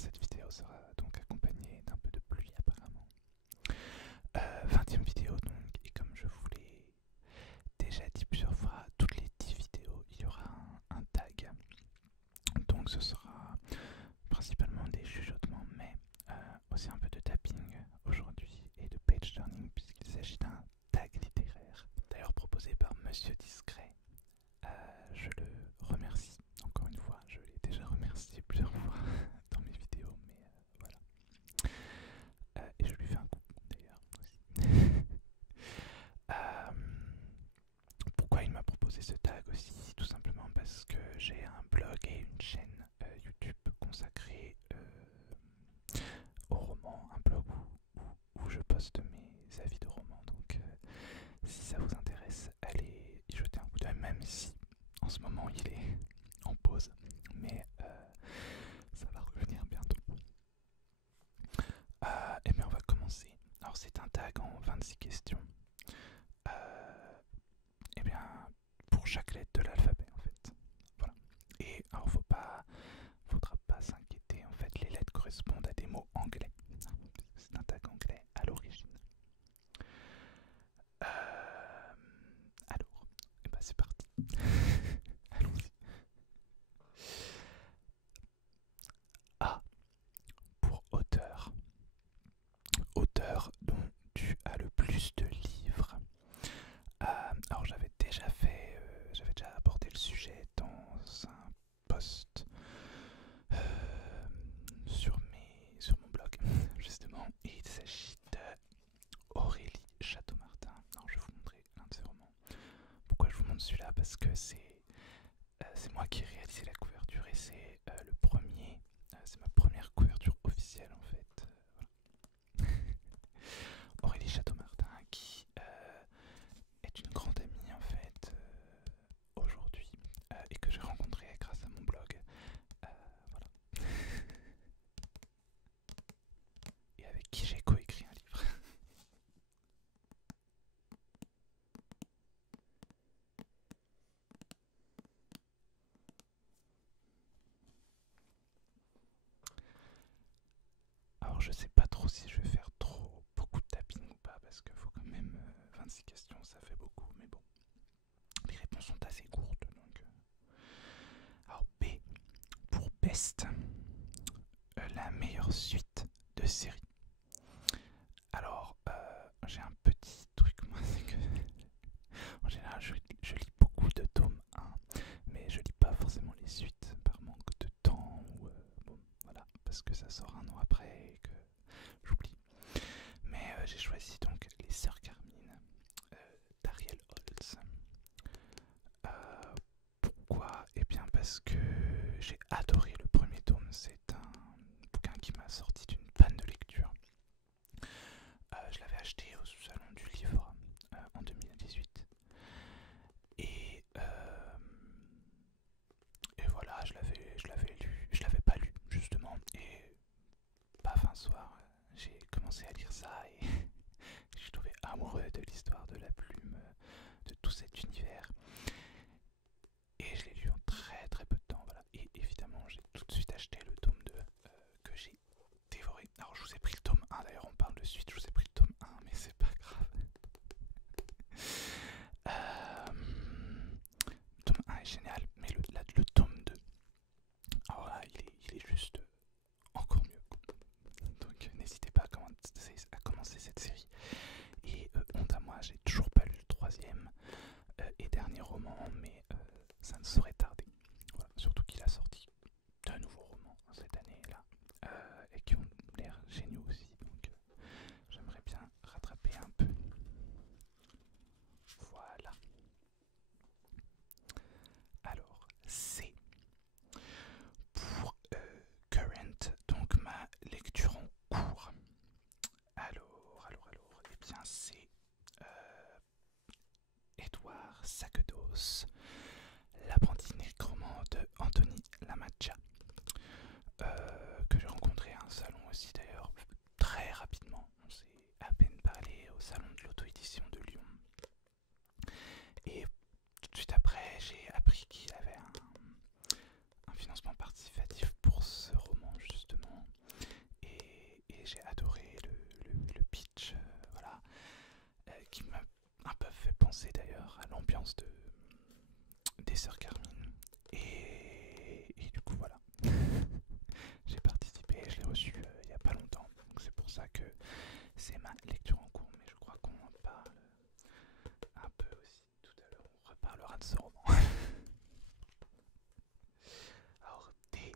cette vidéo sera donc accompagnée d'un peu de pluie apparemment. 20e vidéo donc, et comme je vous l'ai déjà dit plusieurs fois, toutes les 10 vidéos, il y aura un tag. Donc ce sera principalement des chuchotements, mais aussi un peu de tapping aujourd'hui et de page turning puisqu'il s'agit d'un tag littéraire. D'ailleurs proposé par Monsieur Discret. Je le remercie, encore une fois, je l'ai déjà remercié plusieurs fois dans mes vidéos, mais voilà. Et je lui fais un coucou d'ailleurs aussi. Euh, Pourquoi il m'a proposé ce tag aussi? Tout simplement parce que j'ai un blog et une chaîne YouTube consacrée aux romans, un blog où je poste mes avis de romans. Donc si ça vous intéresse, allez y jeter un coup d'œil, même si en ce moment il est en pause, mais ça va revenir bientôt. Et bien on va commencer. Alors c'est un tag en 26 questions. Et bien pour chaque lettre de l'alphabet en fait. Voilà. Et alors faudra pas s'inquiéter, en fait les lettres correspondent à des mots anglais. C'est un tag anglais à l'origine. Alors, et ben c'est parti. Allons-y. A pour auteur. Auteur dont tu as le plus de livres. Alors j'avais déjà abordé le sujet dans un post sur mon blog justement, et il s'agit de Aurélie Château-Martin. Alors je vais vous montrer l'un de ses romans. Pourquoi je vous montre celui-là? Parce que c'est moi qui ai réalisé la couverture et c'est le premier, c'est ma première couverture officielle en fait. Voilà. Aurélie Château-Martin qui est une grande amie en fait aujourd'hui et que j'ai rencontrée grâce à mon blog. Voilà. Et avec qui j'ai coécrit un livre. Alors je sais pas trop si je vais faire beaucoup de tapping ou pas parce qu'il faut quand même 26 questions, ça fait beaucoup, mais bon. Les réponses sont assez courtes donc. Alors B pour best, la meilleure suite de série. Alors j'ai un petit truc moi, c'est que en général je lis beaucoup de tomes 1, mais je lis pas forcément les suites par manque de temps ou bon voilà, parce que ça sort un an après et que j'oublie. Mais j'ai choisi donc Les Sœurs Carmine d'Ariel Holtz. Pourquoi? Eh bien parce que j'ai adoré le premier tome, c'est un bouquin qui m'a sorti d'une panne de lecture. Je l'avais acheté au salon du livre en 2018 et, et voilà, je l'avais lu, je l'avais pas lu justement, et paf, un soir j'ai commencé à lire ça et je suis tombé amoureux de l'histoire, de la plume, de tout cet univers. Et je l'ai lu en très très peu de temps, voilà. Et évidemment, j'ai tout de suite acheté le tome 2 que j'ai dévoré. Alors je vous ai pris le tome 1, d'ailleurs on parle de suite, je vous ai pris le tome 1, mais c'est pas grave. Le tome 1 est génial, mais le tome 2, alors là, il est juste encore mieux. Donc n'hésitez pas à commencer cette série. Et honte à moi, j'ai toujours pas lu le troisième et dernier roman, mais ça ne saurait tarder. Voilà. Surtout qu'il a sorti deux nouveaux romans cette année-là et qui ont l'air géniaux aussi. Donc j'aimerais bien rattraper un peu. Voilà. Alors, c'est pour Current, donc ma lecture en cours. Alors, eh bien c'est Édouard Sacedos, l'apprenti nécromant de Anthony Lamaccia, que j'ai rencontré à un salon aussi d'ailleurs très rapidement. On s'est à peine parlé au salon de l'auto-édition de Lyon. Et tout de suite après, j'ai appris qu'il avait un financement participatif pour ce roman justement. sœurs Carmine. Et du coup voilà, j'ai participé, je l'ai reçu il n'y a pas longtemps. Donc c'est pour ça que c'est ma lecture en cours. Mais je crois qu'on en parle un peu aussi tout à l'heure. On reparlera de ce roman. Alors thé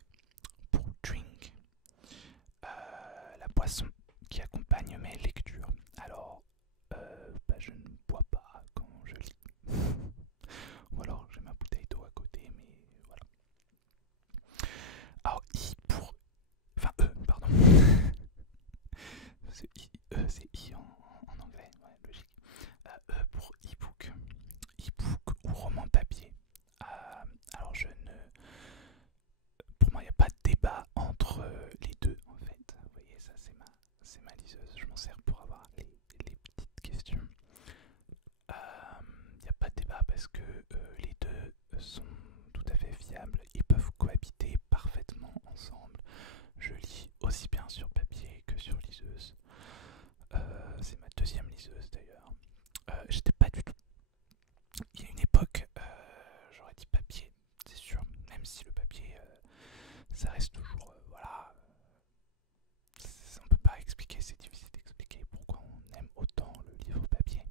pour drink, la boisson qui accompagne mes lectures. Alors je ne bois pas quand je lis. Ou alors j'ai ma bouteille d'eau à côté, mais voilà. Alors I pour... Enfin pardon. C'est I en anglais, ouais, logique. E pour e-book. E-book ou roman papier. Alors je ne... Pour moi il n'y a pas de débat entre les deux en fait. Vous voyez, ça c'est ma liseuse. Je m'en sers pour avoir les petites questions. Il n'y a pas de débat parce que les deux sont tout à fait viables. Ils peuvent cohabiter parfaitement ensemble. Je lis aussi bien sur papier que sur liseuse. C'est ma deuxième liseuse d'ailleurs. J'étais pas du tout... Il y a une époque, j'aurais dit papier, c'est sûr. Même si le papier, ça reste toujours... voilà. On peut pas expliquer, c'est difficile d'expliquer pourquoi on aime autant le livre papier.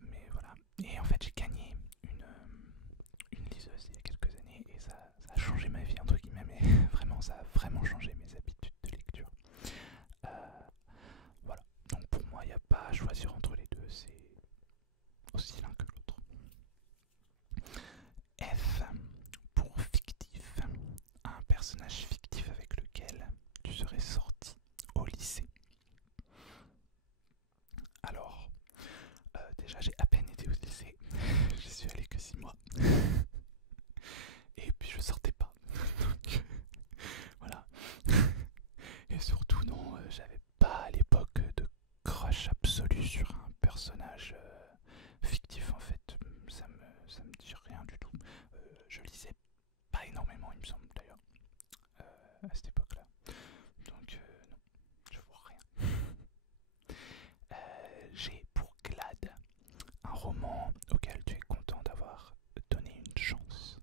Mais voilà. Et en fait, j'ai gagné une liseuse il y a quelques années et ça a changé ma vie, entre guillemets, mais vraiment, ça a vraiment changé mes habitudes de lecture. Voilà. Donc pour moi, il n'y a pas à choisir entre les deux, c'est aussi l'un que l'autre. F pour fictif, un personnage fictif avec lequel tu serais sorti au lycée. Alors, déjà j'ai à peine été au lycée, j'y suis allé que 6 mois. Et puis je sortais pas. Donc voilà. Et surtout non, j'avais pas à l'époque de crush absolu sur un personnage fictif en fait. Ça me dit rien du tout. Je lisais pas énormément il me semble d'ailleurs à cette époque-là. Donc non, je vois rien. J'ai pour Glad un roman auquel tu es content d'avoir donné une chance.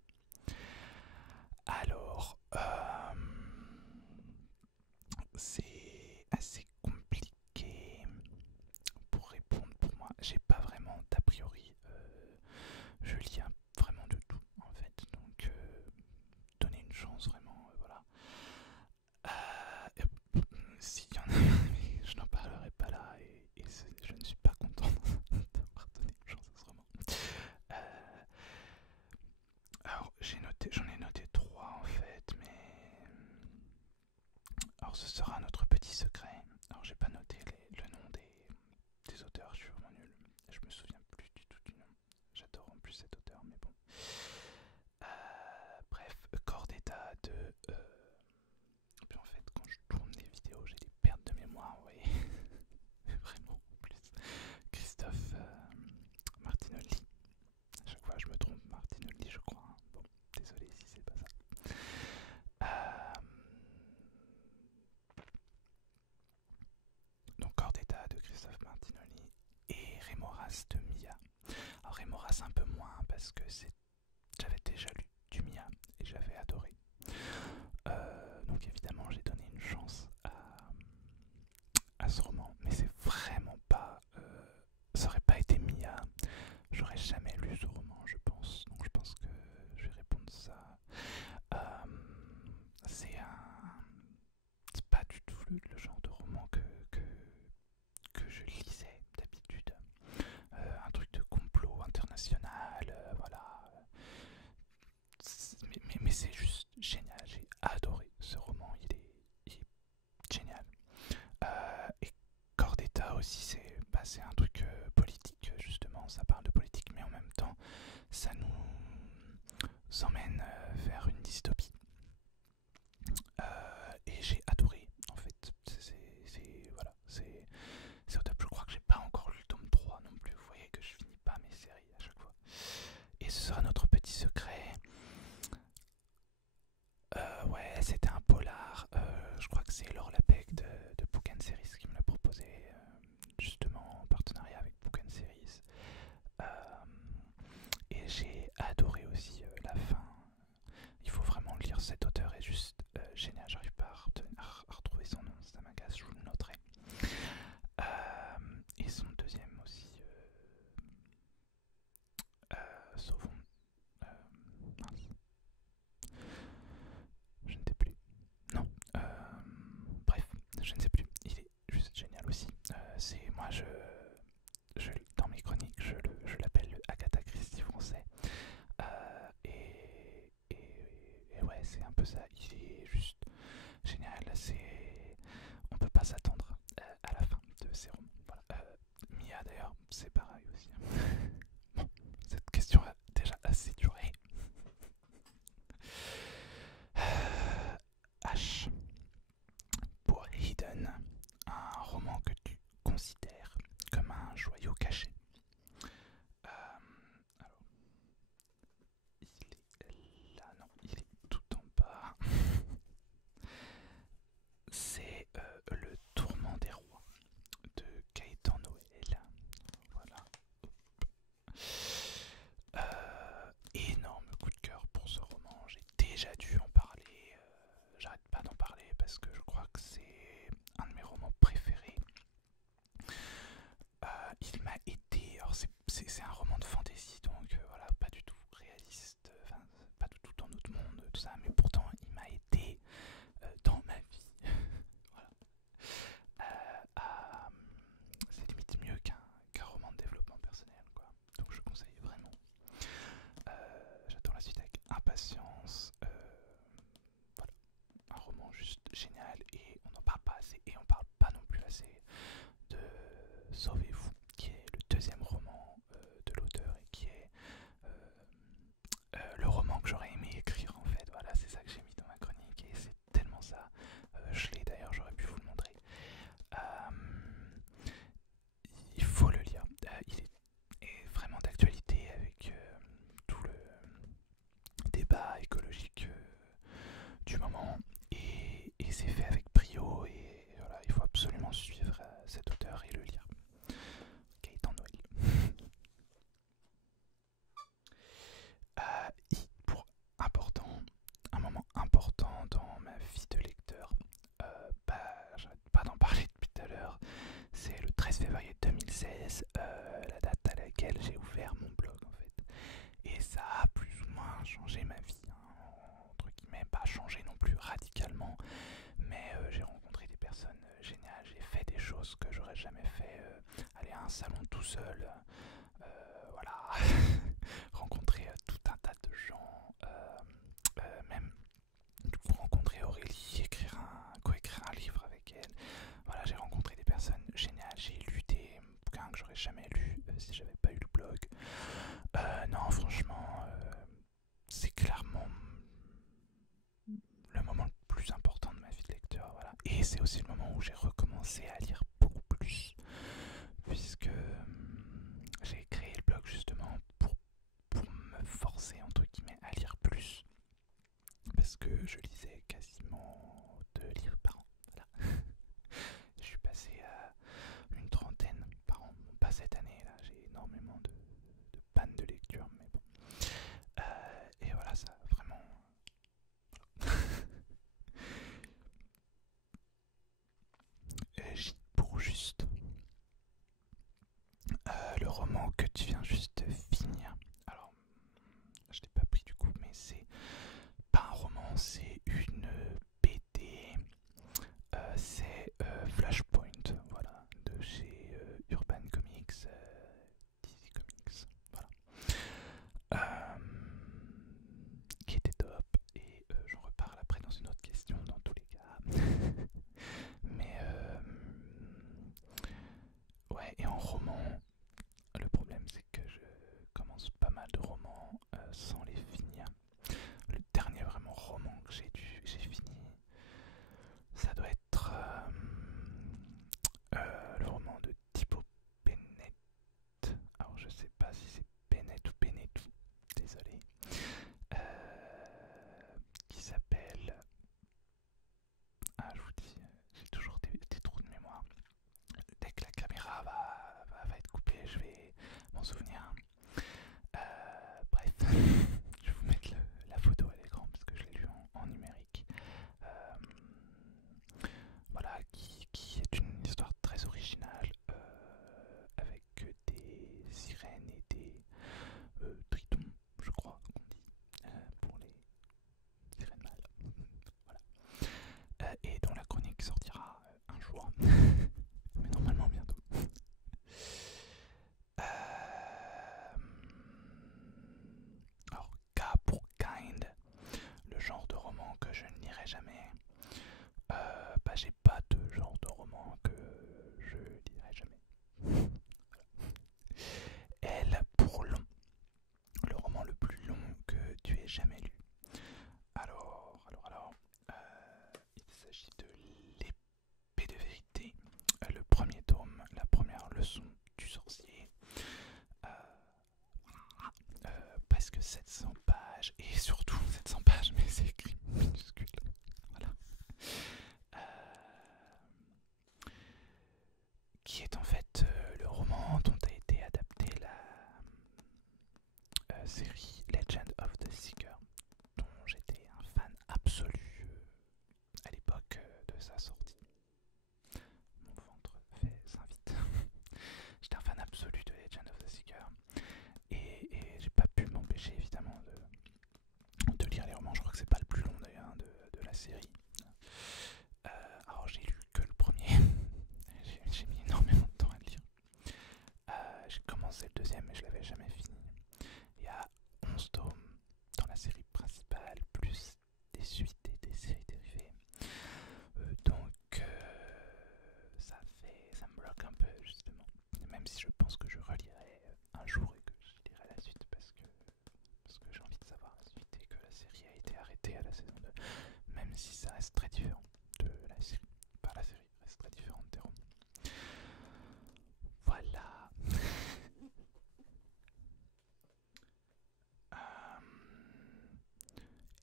Alors, c'est assez compliqué pour répondre pour moi. J'ai pas vraiment d'a priori. Je lis vraiment de tout en fait. Donc, donner une chance vraiment, voilà. S'il y en a, mais je n'en parlerai pas là et je ne suis pas content d'avoir donné une chance à ce roman. Alors j'en ai noté 3 en fait, mais alors ce sera notre petit secret. Alors j'ai pas noté le nom des auteurs, je suis vraiment nul. Je me souviens plus du tout du nom. J'adore en plus cet auteur, mais bon. Bref, corps d'état de... Puis en fait, quand je tourne des vidéos, j'ai des pertes de mémoire, vous voyez. Mais vraiment, en plus. Christophe Martinoli. À chaque fois, je me trompe, Martinoli, je crois. Hein. Bon, désolé si c'est pas ça. Donc, corps d'état de Christophe Martinoli et Rémoras de Mia. Alors, Rémoras un peu moins parce que j'avais déjà lu du Mia et j'avais adoré. Donc évidemment j'ai donné une chance à ce roman, mais c'est vraiment pas... ça aurait pas été Mia, j'aurais jamais lu ce roman je pense, donc je pense que je vais répondre ça. C'est pas du tout le genre de roman que je lisais d'habitude. Un truc de complot international, voilà, c'est de Sauvez-vous, qui est le deuxième roman de l'auteur et qui est le roman que j'aurais aimé écrire en fait. Voilà, c'est ça que j'ai mis dans ma chronique et c'est tellement ça. Je l'ai d'ailleurs, j'aurais pu vous le montrer. Il faut le lire. Est vraiment d'actualité avec tout le débat écologique du moment et c'est fait avec brio et voilà, il faut absolument suivre cet auteur et le lire. Gaëtan Noël. Pour important, un moment important dans ma vie de lecteur, j'arrête pas d'en parler depuis tout à l'heure, c'est le 13 février 2016, la date à laquelle j'ai ouvert mon blog en fait. Et ça a plus ou moins changé ma vie, hein, entre guillemets, pas changé non plus radicalement, mais j'ai rencontré des personnes géniales, j'ai fait des choses que j'aurais jamais fait, aller à un salon tout seul, voilà, rencontrer tout un tas de gens, même du coup rencontrer Aurélie, coécrire un livre avec elle. Voilà, j'ai rencontré des personnes géniales, j'ai lu des bouquins que j'aurais jamais lus si j'avais pas eu le blog. Non, franchement, c'est clairement le moment le plus important de ma vie de lecteur, voilà. Et c'est aussi le moment où j'ai recommencé à lire beaucoup plus, puisque j'ai créé le blog justement pour me forcer entre guillemets à lire plus, parce que je lisais quasiment 2 livres par an. Voilà. Je suis passé à une trentaine par an. Bon, pas cette année là, j'ai énormément de panne de lecture, mais bon. Et voilà, ça vraiment. J pour juste. Le roman que tu viens juste de finir. Alors, je l'ai pas pris du coup, mais c'est pas un roman, c'est une BD. C'est Flashpoint, voilà, de chez Urban Comics, DC Comics, voilà. Qui était top, et j'en reparle après dans une autre question, dans tous les cas. Mais ouais, et en roman, le problème c'est que je commence pas mal de romans sans les finir. Le dernier vraiment roman que j'ai fini, ça doit être le roman de Thibaut Bennett. Alors je sais pas si c'est Bennett ou Benettou, désolé. Qui s'appelle... Ah, je vous dis, j'ai toujours des trous de mémoire. Dès que la caméra va être coupée, je vais m'en souvenir. Bref, je vais vous mettre la photo à l'écran parce que je l'ai lu en numérique. Voilà, qui est une histoire très originale avec des sirènes et des tritons, je crois qu'on dit, pour les sirènes mâles. Voilà. Et dont la chronique sortira un jour, mais normalement bientôt. Alors, K pour Kind, le genre de roman que je ne lirai jamais. Bah, j'ai pas de genre de roman que je lirai jamais. L pour long, le roman le plus long que tu aies jamais lu. Alors, il s'agit de L'épée de vérité, le premier tome, la première leçon du sorcier. Presque 700 pages, et surtout 700 pages, mais c'est écrit minuscule. Voilà. Qui est en fait le roman dont a été adaptée la série Legend of the Seeker, dont j'étais un fan absolu à l'époque de sa sortie. Mon ventre s'invite. J'étais un fan absolu de Legend of the Seeker et j'ai pas pu m'empêcher évidemment de lire les romans. Je crois que c'est pas le plus long d'ailleurs de la série. Alors j'ai lu que le premier. J'ai mis énormément de temps à le lire. J'ai commencé le deuxième mais je l'avais jamais fini. Il y a 11 tomes dans la série principale, plus des suites et des séries dérivées. Donc ça fait même si je pense que je relirai un jour et que je lirai la suite parce que j'ai envie de savoir la suite et que la série a été arrêtée à la saison 2, même si ça reste très différent de la série. Pas la série reste très différente des romans. Voilà.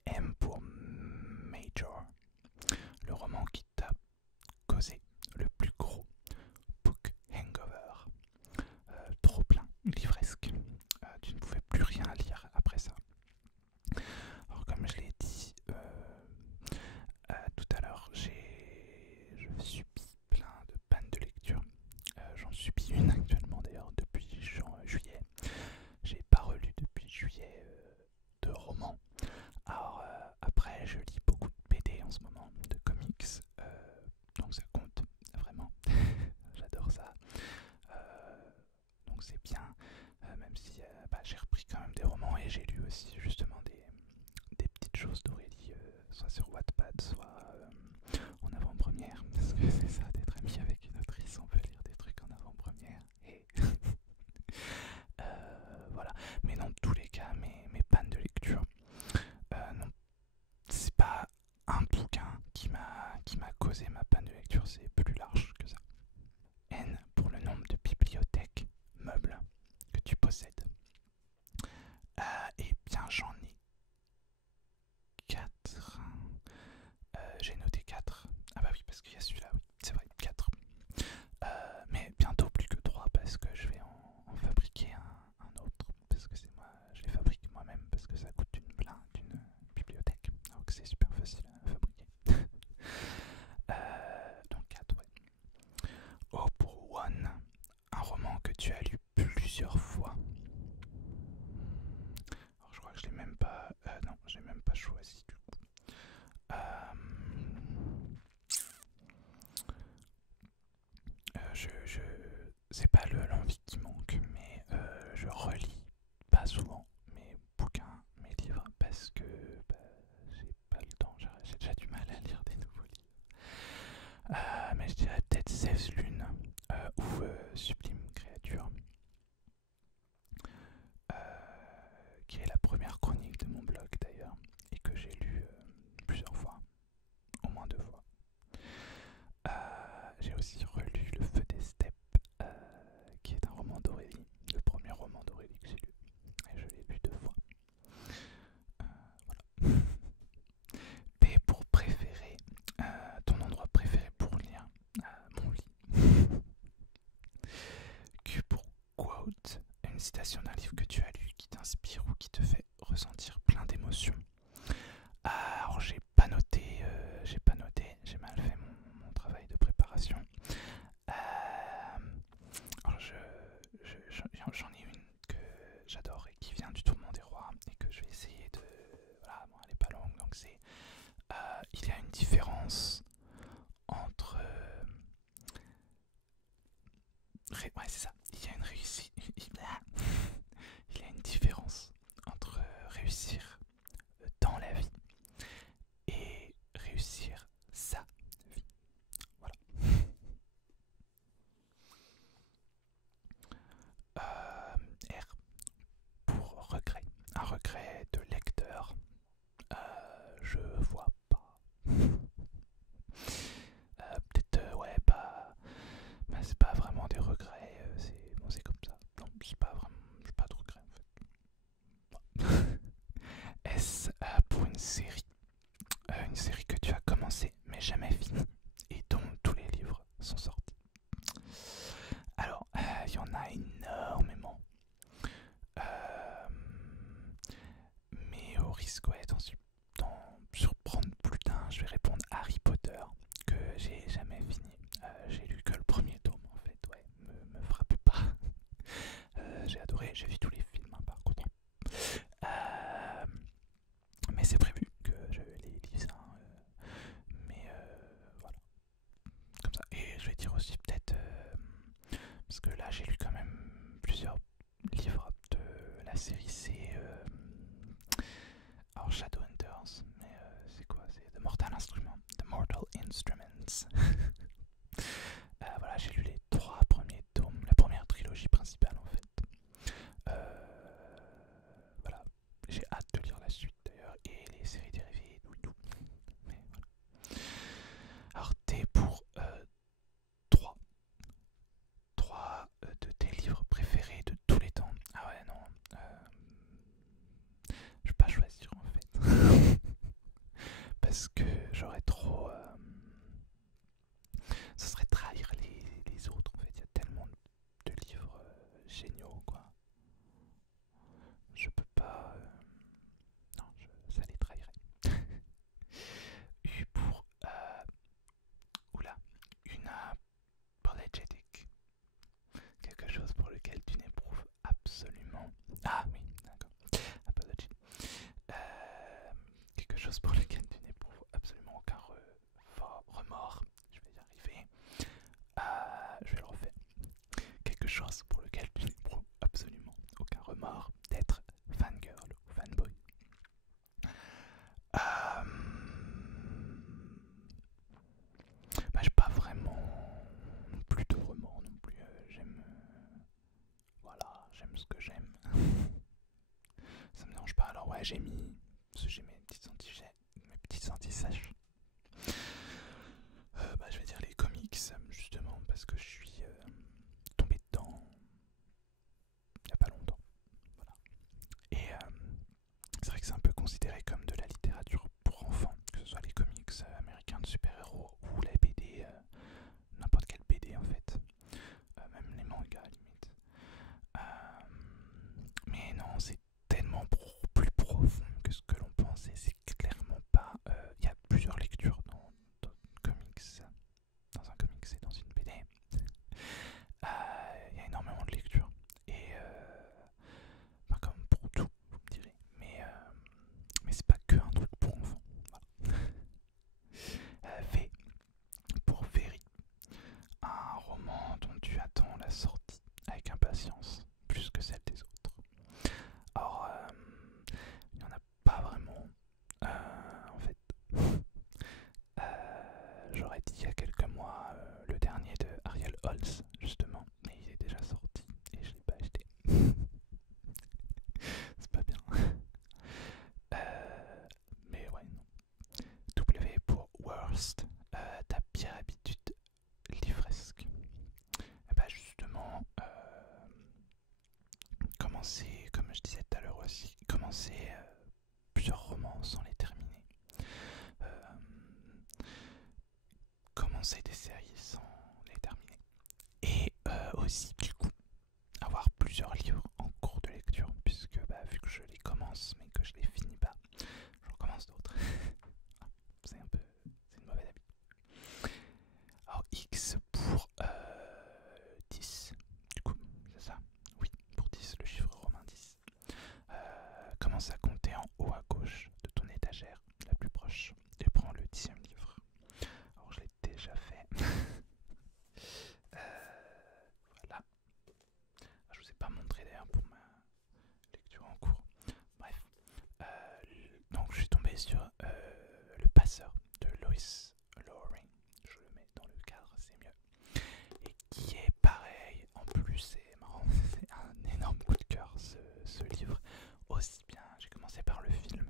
M pour Major, le roman qui t'a causé le plus gros book hangover. Trop plein, livresque. Tu ne pouvais plus rien lire après ça. Alors comme je l'ai dit tout à l'heure, je subis plein de pannes de lecture. J'en subis une actuellement d'ailleurs depuis juillet. J'ai pas relu depuis juillet de romans. Alors après je lis beaucoup de BD en ce moment, de comics, donc ça compte vraiment. J'adore ça. Donc c'est bien, même si j'ai repris quand même des romans et j'ai lu aussi justement des petites choses d'Aurélie, soit sur Wattpad, soit en avant-première, parce que c'est ça d'être ami avec une autrice, on peut lire des trucs en avant-première et voilà. Mais dans tous les cas, mes pannes de lecture, non, c'est pas un bouquin qui m'a causé ma panne de lecture, c'est plus large que ça. N pour le nombre de bibliothèques meubles que tu possèdes. Eh bien j'en ai 4. J'ai noté 4. Ah bah oui, parce qu'il y a celui-là, oui, c'est vrai, 4. Mais bientôt plus que 3 parce que je vais en fabriquer un autre. Parce que c'est moi, je les fabrique moi-même parce que ça coûte une blinde d'une bibliothèque. Alors que c'est super facile à fabriquer. Donc 4, ouais. Oh, pour One, un roman que tu as lu plusieurs fois. Alors je crois que je l'ai même pas. Non, j'ai même pas choisi du coup. C'est pas l'envie qui manque, mais je relis pas souvent mes bouquins, mes livres, parce que j'ai pas le temps, j'ai déjà du mal à lire des nouveaux livres. Mais je dirais peut-être 16 lunes ou Sublime Créature, qui est la première chronique de mon blog d'ailleurs, et que j'ai lu plusieurs fois, au moins 2 fois. J'ai aussi relu Le Feu des Steppes, qui est un roman d'Aurélie, le premier roman d'Aurélie que j'ai lu, et je l'ai lu 2 fois. Voilà. P pour préféré, ton endroit préféré pour lire, mon lit. Q pour quote, une citation d'un livre que tu as lu qui t'inspire ou qui te fait ressentir plein d'émotions. Alors j'ai pas noté, j'ai mal fait mon travail de préparation. Alors j'en ai une que j'adore et qui vient du Tourment des Rois et que je vais essayer de... Voilà, bon, elle est pas longue, donc c'est... il y a une différence entre... ouais, c'est ça. Il y a une réussite... Il y a une différence entre réussir dans la vie et réussir sa vie. Voilà. R pour regret. Un regret de lecteur. Je vois pas. Peut-être, ouais, pas. Bah, c'est pas vraiment des regrets. C'est comme ça. Non, c'est pas vraiment. J'ai pas de regrets en fait. S pour une série. Une série que tu as commencé mais jamais finie et dont tous les livres sont sortis. Alors, il y en a énormément. Mais au risque d'en surprendre plus d'un, je vais répondre Harry Potter, que j'ai jamais fini. J'ai lu que le premier tome en fait, ouais, me frappez pas. J'ai adoré, j'ai vu tous les films hein, par contre. Mais c'est prévu que je les lise, hein, mais voilà, comme ça. Et je vais dire aussi peut-être, parce que là j'ai lu quand même plusieurs livres de la série C. Alors Shadowhunters, mais c'est quoi? C'est The Mortal Instruments. Voilà, j'ai lu les 3 premiers tomes, la première trilogie. Ouais, j'ai mes petites anti-sèches. Je vais dire les comics, justement, parce que je suis tombé dedans il n'y a pas longtemps. Voilà. Et c'est vrai que c'est un peu considéré comme de la littérature pour enfants, que ce soit les comics américains de super-héros ou la BD, n'importe quelle BD en fait, même les mangas à la limite. Mais non, c'est tellement plus profond que ce que l'on pensait, c'est clairement pas... Il y a plusieurs lectures dans comics, dans un comics et dans une BD. Il y a énormément de lectures. Et comme pour tout, vous me direz. Mais c'est pas que un truc pour enfants. Voilà. V pour Very. Un roman dont tu attends la sortie avec impatience, plus que celle des autres. Alors, il n'y en a pas vraiment. En fait, j'aurais dit il y a quelques mois le dernier de Ariel Holz, justement, mais il est déjà sorti et je l'ai pas acheté. C'est pas bien. Mais ouais, non. W pour Worst, ta pire habitude livresque. Et bah justement, commencer, comme je disais tout à l'heure aussi, commencer plusieurs romans sans les terminer. Commencer des séries sans les terminer. Et aussi, du coup, avoir plusieurs livres en cours de lecture, puisque vu que je les commence mais que je les finis pas, j'en commence d'autres. C'est une mauvaise habitude. Alors X pour 10, du coup, c'est ça? Oui, pour 10, le chiffre romain 10. Commence à compter en haut à gauche de ton étagère la plus proche et prends le 10e livre. Alors je l'ai déjà fait. Voilà. Je vous ai pas montré d'ailleurs pour ma lecture en cours. Bref. Donc je suis tombé sur Le Passeur de Lois Lowry. Je le mets dans le cadre, c'est mieux. Et qui est pareil, en plus c'est marrant, c'est un énorme coup de cœur ce livre. Aussi bien, j'ai commencé par le film,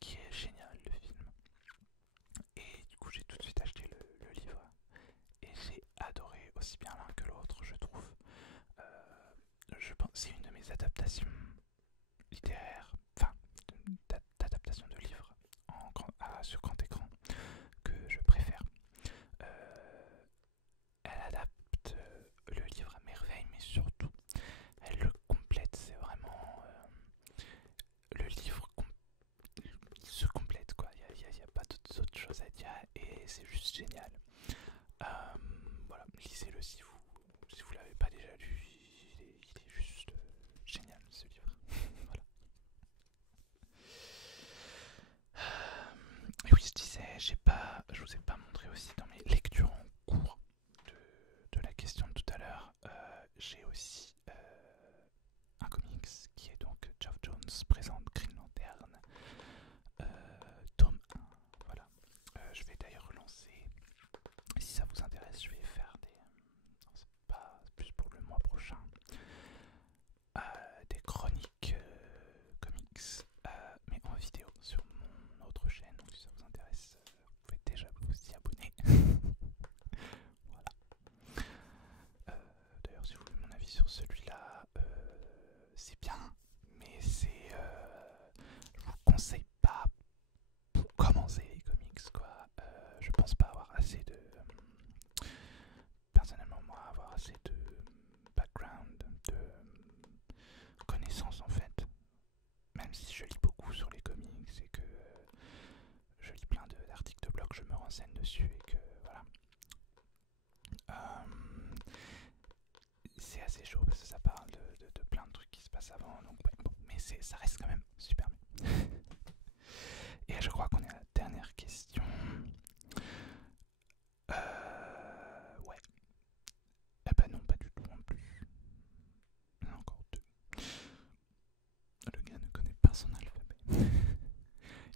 qui est génial le film. Et du coup j'ai tout de suite acheté le livre. Et j'ai adoré aussi bien l'un que l'autre, je trouve. Je pense que c'est une de mes adaptations littéraires, enfin d'adaptation de livres sur grand écran que je préfère. Elle adapte le livre à merveille, mais surtout elle le complète. C'est vraiment le livre il se complète quoi. Il y a pas d'autres choses à dire et c'est juste génial. Voilà, lisez-le si vous l'avez pas déjà lu. Il est juste génial ce livre. Voilà. Et oui, je disais, je vous ai pas montré aussi dans mes lectures en cours de la question de tout à l'heure. J'ai aussi un comics qui est donc Geoff Jones présente Green Lantern, tome 1. Voilà. Je vais d'ailleurs lancer, si ça vous intéresse, je vais faire des. Non, c'est pas plus pour le mois prochain. Des chroniques comics, mais en vidéo sur mon autre chaîne. Donc si ça vous intéresse, vous pouvez déjà vous y abonner. Voilà. D'ailleurs, si vous voulez mon avis sur celui-là, c'est bien, mais je vous conseille pas pour commencer les comics, quoi. Je pense pas avoir assez de. Personnellement, moi, avoir assez de background, de connaissances en fait. Même si je lis beaucoup sur les comics et que je lis plein d'articles de blog, je me renseigne dessus et que voilà. C'est assez chaud parce que ça parle de plein de trucs qui se passent avant, donc ouais, bon, mais ça reste quand même super bien. Et je crois qu'on est à la dernière question. Ouais. Eh ben non, pas du tout en plus. Il y en a encore deux. Le gars ne connaît pas son alphabet.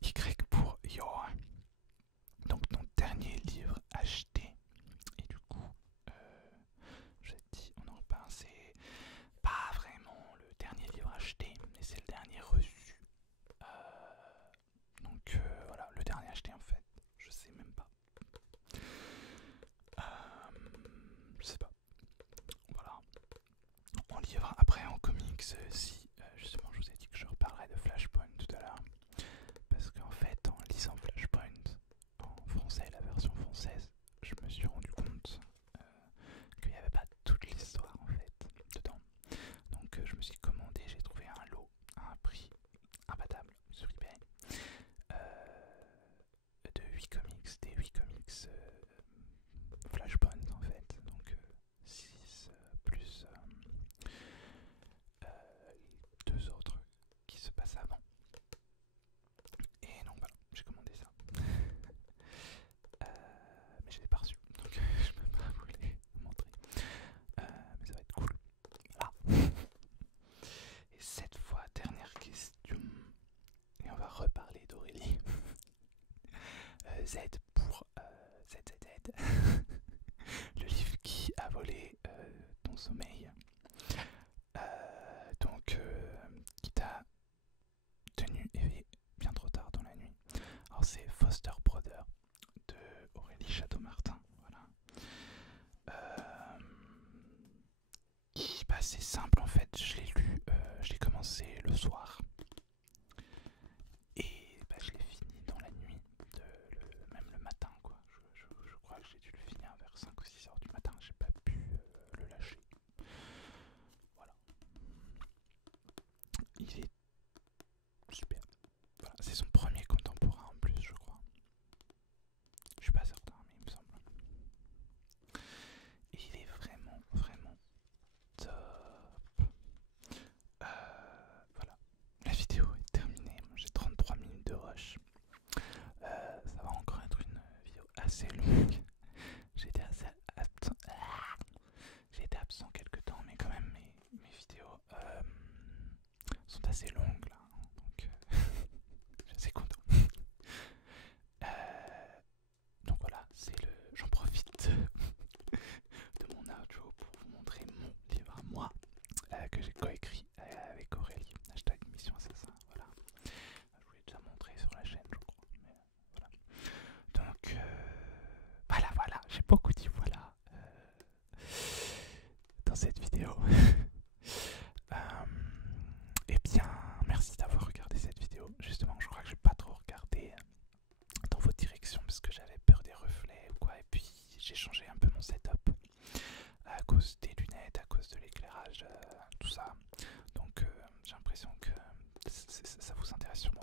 Y pour Your. Donc ton dernier livre acheté. Et du coup, je te dis, on en reparle. C'est pas vraiment le dernier livre acheté, mais c'est le dernier Comics, si justement je vous ai dit que je reparlerai de Flashpoint tout à l'heure, parce qu'en fait en lisant Flashpoint en français, la version française, je me suis rendu compte qu'il n'y avait pas toute l'histoire en fait dedans. Donc je me suis commandé, j'ai trouvé un lot à un prix imbattable sur eBay de 8 comics, des 8 comics Flashpoint en fait, donc 6 plus deux autres qui se passent avant. Et donc voilà, j'ai commandé ça. Mais je l'ai pas reçu, donc je peux pas vous les montrer. Mais ça va être cool. Voilà. Et cette fois, dernière question. Et on va reparler d'Aurélie. Z pour ZZZ. Le livre qui a volé ton sommeil. Qui t'a tenu éveillé bien trop tard dans la nuit. Alors c'est Foster Brother de Aurélie Chateau-Martin. Voilà. C'est simple en fait, je l'ai lu, je l'ai commencé le soir. Et je l'ai fini dans la nuit, même le matin quoi. Je crois que j'ai dû le finir vers 5 ou 6 heures du matin, j'ai pas pu le lâcher. Voilà. Il est super. Voilà, c'est son premier contemporain en plus je crois. Je suis pas certain mais il me semble. Et il est vraiment top. Voilà. La vidéo est terminée. J'ai 33 minutes de rush. Ça va encore être une vidéo assez longue. J'ai été absent. J'ai été absent quelques temps, mais quand même mes vidéos sont assez longues là. Donc je suis assez content. Donc voilà, j'en profite de mon outro pour vous montrer mon livre à moi que j'ai coécrit avec Aurélie. Hashtag Mission Assassin. Voilà. Je vous l'ai déjà montré sur la chaîne, je crois. Mais voilà. Donc voilà, j'ai beaucoup dit voilà dans cette vidéo. Et bien, merci d'avoir regardé cette vidéo. Justement, je crois que j'ai pas trop regardé dans votre direction parce que j'avais peur des reflets ou quoi. Et puis j'ai changé un peu mon setup à cause des lunettes, à cause de l'éclairage, tout ça. Donc j'ai l'impression que ça vous intéresse sûrement